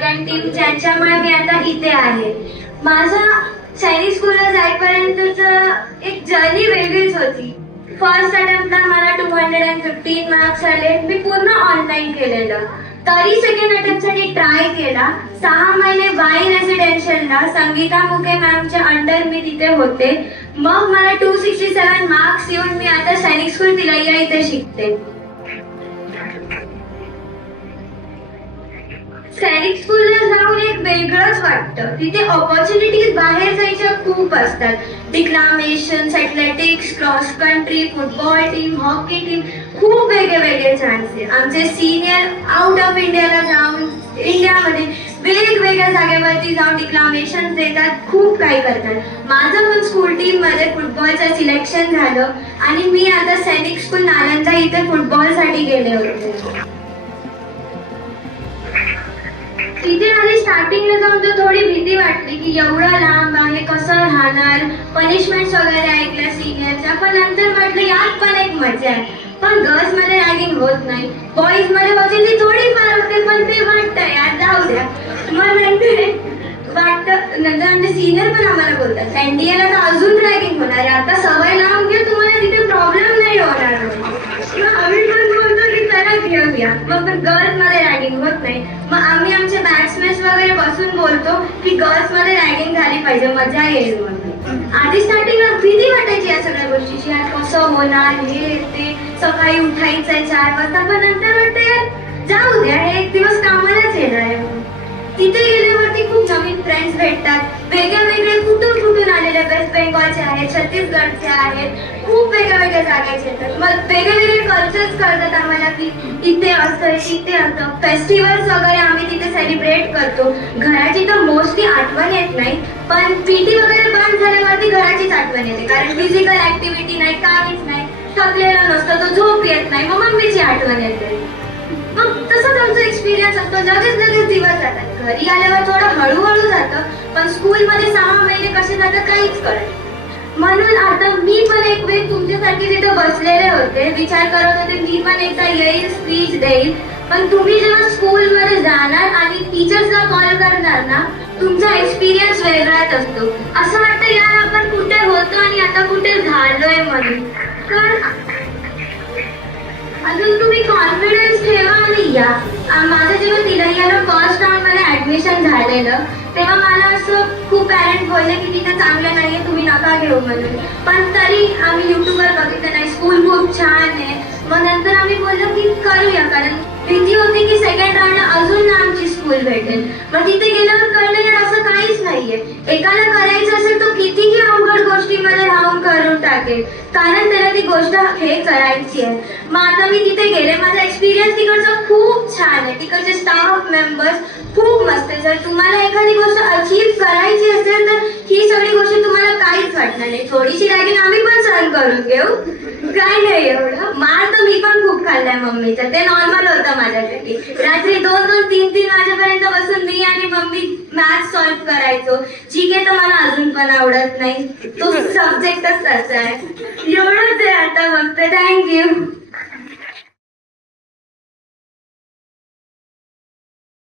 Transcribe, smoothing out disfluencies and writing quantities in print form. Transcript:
Can team ज्यांच्यामुळे मी आता इथे आहे. माझा सैनिक स्कूलला जाईपर्यंतच एक जर्नी वेगळीच होती. फर्स्ट अटेम्प्टला मला 215 मार्क्स आले. मी पूर्ण ऑनलाईन केलेलं. तरी सेकंड अटेम्प्टसाठी ट्राय केला. 6 महिने वाई रेसिडेन्शियलला संगीता मुके मॅमच्या अंडर मी तिथे होते. मग मला 267 मार्क्स येऊन मी आता सैनिक स्कूल तिलैया इथे शिकते. सैनिक स्कूलला जाऊन एक वेगळंच वाटतं. तिथे ऑपॉर्च्युनिटीज बाहेर जायच्या खूप असतात. Declamation, athletics, cross country, football team, hockey team, खूप वेगळे चान्सेस. आमचे सिनियर आउट ऑफ इंडियाला जाऊन इंडियामध्ये वेगवेगळ्या जागेवरती जाऊन डिक्लामेशन देतात, खूप काही करतात. माझं पण स्कूल टीममध्ये फुटबॉलचं सिलेक्शन झालं आणि मी आता सैनिक स्कूल नालंदा इथे फुटबॉलसाठी गेले होते. तिथे माझी स्टार्टिंगला जाऊन तर थोडी भीती वाटली की एवढं लांब आहे, कसं राहणार, पनिशमेंट्स वगैरे ऐकल्या सिनियरच्या. पण नंतर म्हटलं यात पण एक मजा आहे. पण गर्ल्समध्ये रॅगिंग होत नाही, बॉईजमध्ये होते ती थोडीफार होते, पण ते वाटतं यार जाऊ द्या. मग नंतर आमचे सिनियर पण आम्हाला बोलतात एनडीएला तर अजून रॅगिंग होणार आहे, आता सवय लावून घ्या, तुम्हाला तिथे प्रॉब्लेम नाही होणार. मग आम्ही पण बोलतो की चला घेऊया. मग गर्ल्समध्ये रॅगिंग होत नाही. मग आम्ही आमचे बॅट्समॅन वगैरे बसून बोलतो की गर्ल्समध्ये रॅगिंग झाली पाहिजे, मजा येईल. मग आधी स्टार्टिंगला भीती वाटायची या सगळ्या गोष्टीची, यार कसं होणार, हे ते सकाळी उठायचंय 4 वाजता. पण नंतर वाटतं यार जाऊ द्या, हे एक दिवस कामालाच येणार आहे. तिथे गेल्यावरती खूप नवीन फ्रेंड्स भेटतात. वेगळे कुठून आलेले, वेस्ट बेंगॉलचे आहेत, छत्तीसगडचे आहेत, खूप वेगळ्या जागेचे येतात. मग वेगळे कल्चर्स कळतात आम्हाला की इथे असतं तिथे असतं. फेस्टिवल्स वगैरे आम्ही तिथे सेलिब्रेट करतो. घराची तर मोस्टली आठवण येत नाही, पण पीटी वगैरे बंद झाल्यावरती घराचीच आठवण येते. कारण फिजिकल ऍक्टिव्हिटी नाही, काहीच नाही, थकलेला नसतो, तो झोप येत नाही, मग मम्मीची आठवण येते. मग तसंच आमचा एक्सपिरियन्स असतो. लगेच दिवस जातात. घरी आल्यावर थोडं हळूहळू जातं, पण स्कूलमध्ये 6 महिने कसे जातात काहीच कळत नाही. म्हणून आता मी पण एक वेळ तुमच्यासारखे तिथे बसलेले होते, विचार करत होते मी पण एकदा येईल, स्पीच देईल. पण तुम्ही जेव्हा स्कूलमध्ये जाणार आणि टीचर्सला कॉल करणार ना, तुमचा एक्सपिरियन्स वेगळाच असतो. असं वाटतं यार आपण कुठे होतो आणि आता कुठे झालोय म्हणून. कारण अजून तुम्ही कॉन्फिडन्स ठेवा आणि या. माझं जेव्हा तिलैयाला फर्स्ट राऊंडमध्ये ॲडमिशन झालेलं तेव्हा मला असं खूप पॅरेंट बोलले की तिथे चांगलं नाही आहे, तुम्ही नका घेऊ म्हणून. पण तरी आम्ही यूट्यूबवर बघितलं नाही, स्कूल खूप छान आहे. मग नंतर आम्ही बोललो की करूया, कारण भीती होती की सेकंड राऊंडला अजून आमची स्कूल भेटेल. मग तिथे गेल्यावर कळलं यार असं काहीच नाहीये. एकाला करायचं असेल तर कितीही अवघड गोष्टीमध्ये राहून करून टाकेल, कारण त्याला ती गोष्ट हे करायची आहे. मग आता मी तिथे गेले, माझा एक्सपिरियन्स तिकडचा खूप छान आहे. तिकडचे स्टाफ मेंबर्स खूप मस्त आहे. जर तुम्हाला एखादी गोष्ट अचीव करायची असेल तर ही सगळी गोष्ट तुम्हाला काहीच वाटणार नाही. थोडीशी रॅगिंग आम्ही पण सहन करून घेऊ, काय नाही एवढं. मार तर मी पण खूप खाल्लाय मम्मीचा, ते नॉर्मल होतं माझ्यासाठी. रात्री 2-2, 3-3 वाजेपर्यंत बसून मी आणि मम्मी मॅथ्स सॉल्व्ह करायचो. जीके तर मला अजून पण आवडत नाही, तो सब्जेक्टच तसा आहे. एवढंच आहे आता फक्त. थँक्यू.